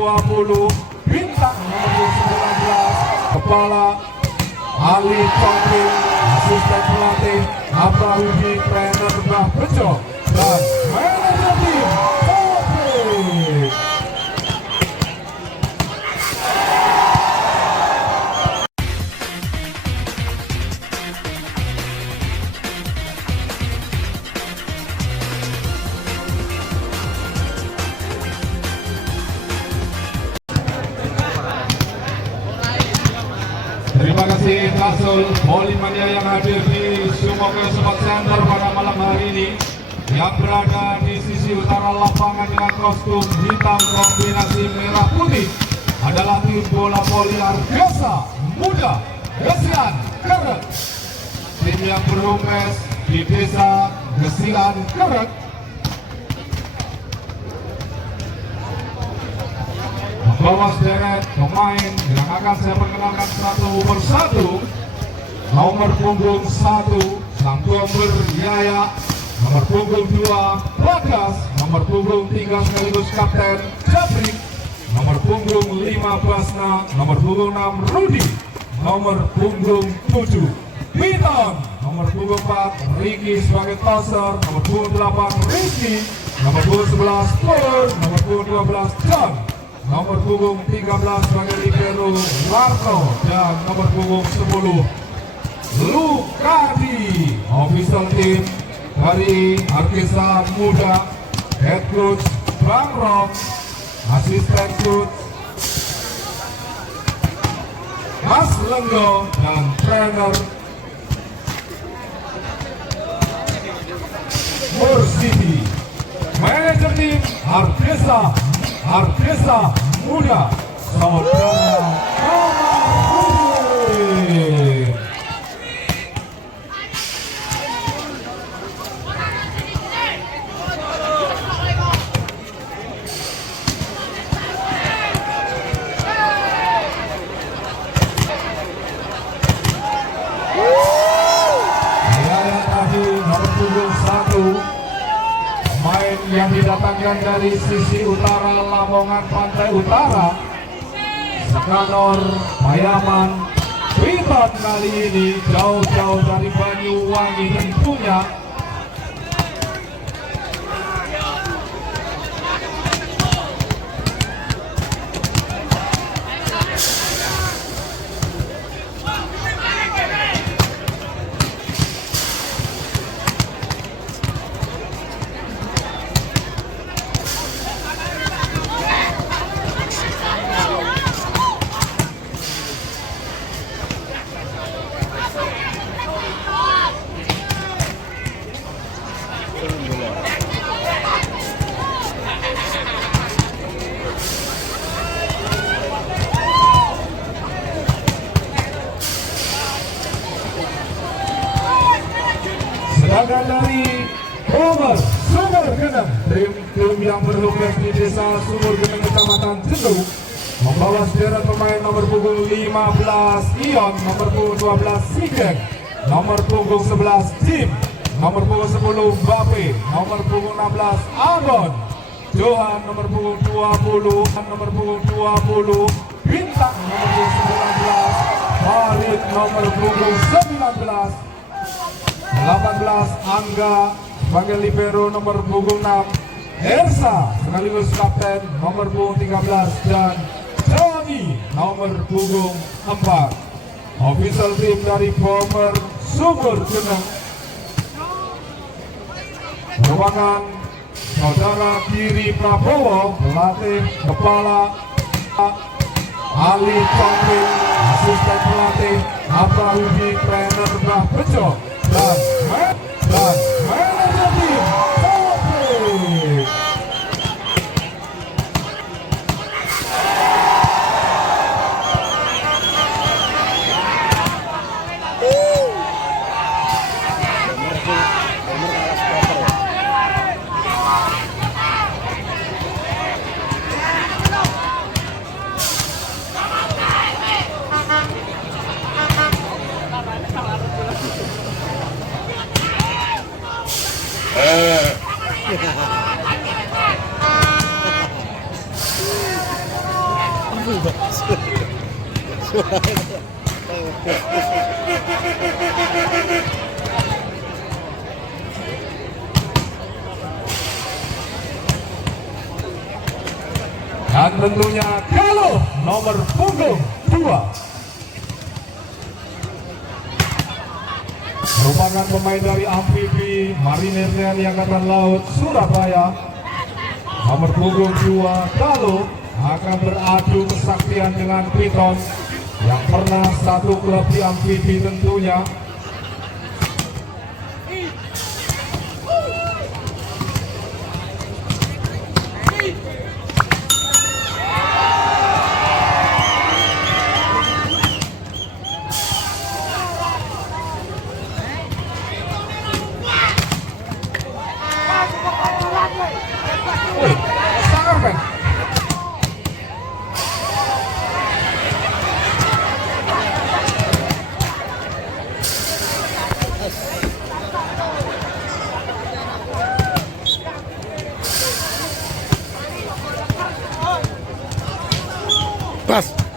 20 bintang nomor 19 kepala Ali Chongping, asisten pelatih Abrahudi, trainer Mbah Bejo, dan manajer tim Taufik. Terima kasih Kasul Polimania yang hadir di Sumoke Sport Center pada malam hari ini, yang berada di sisi utara lapangan dengan kostum hitam kombinasi merah putih adalah tim bola voli Argesa Muda Gesian Kerek. Tim yang berhumes di desa Gesian Kerek membawa sederet pemain yang akan saya perkenalkan satu persatu. Nomor punggung 1 Sang Bomber Yaya, nomor punggung 2 Bagas, nomor punggung 3 sekaligus Kapten Jabrik, nomor punggung 5 Basna, nomor punggung 6 Rudi, nomor punggung 7 Piton, nomor punggung 4 Ricky sebagai toser, nomor punggung 8 Rizky, nomor punggung 11 Pur, nomor punggung 12 John, nomor punggung 13 sebagai libero Warto, dan nomor punggung 10 Lukadi. Official team dari Argesa Muda, head coach Bang Rob, asisten coach Mas Lenggo, dan trainer Mursidi. Manajer tim Argesa Muda, saudara Komar. Pemain yang didatangkan dari sisi utara Lamongan Pantai Utara, Sekanor Payaman, Piton kali ini jauh-jauh dari Banyuwangi tentunya. Sedangkan dari Komar Sumur Geneng, tim yang bertugas di desa Sumur Geneng, Kecamatan Jendu, membawa sederet pemain nomor punggung 15 Ion, nomor punggung 12 Sigek, nomor punggung 11 Jim, nomor punggung 10 Bape, nomor punggung 16 Agon, Johan nomor punggung 20, nomor punggung 20 Bintang nomor punggung 19, Farid nomor punggung 19, 18 Angga sebagai libero nomor punggung 6, Ersa sekaligus kapten nomor punggung 13, dan Joni nomor punggung 4. Official team dari Bomber Sumur Geneng merupakan saudara Kiri Prabowo, pelatih kepala Ali Chongping, asisten pelatih Abrahudi, trainer Mbah Bejo, dan manajer tim Taufik. Dan tentunya kalau nomor punggung 2 merupakan pemain dari amfibi Marinir TNI Angkatan Laut Surabaya. Nomor punggung 2 kalau akan beradu kesaktian dengan Piton yang pernah satu klub di amfibi tentunya. Sangat Pas.